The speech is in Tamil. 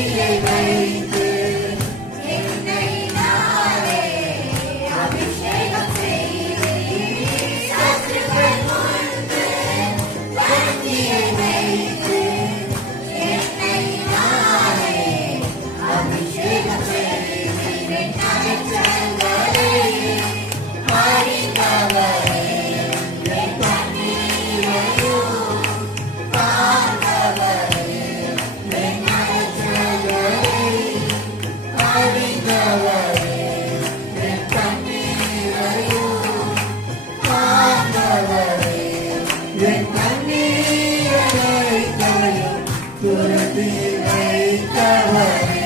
Baby. என் கண்ணீரை களையும் துரத்தி வைத்தவரே.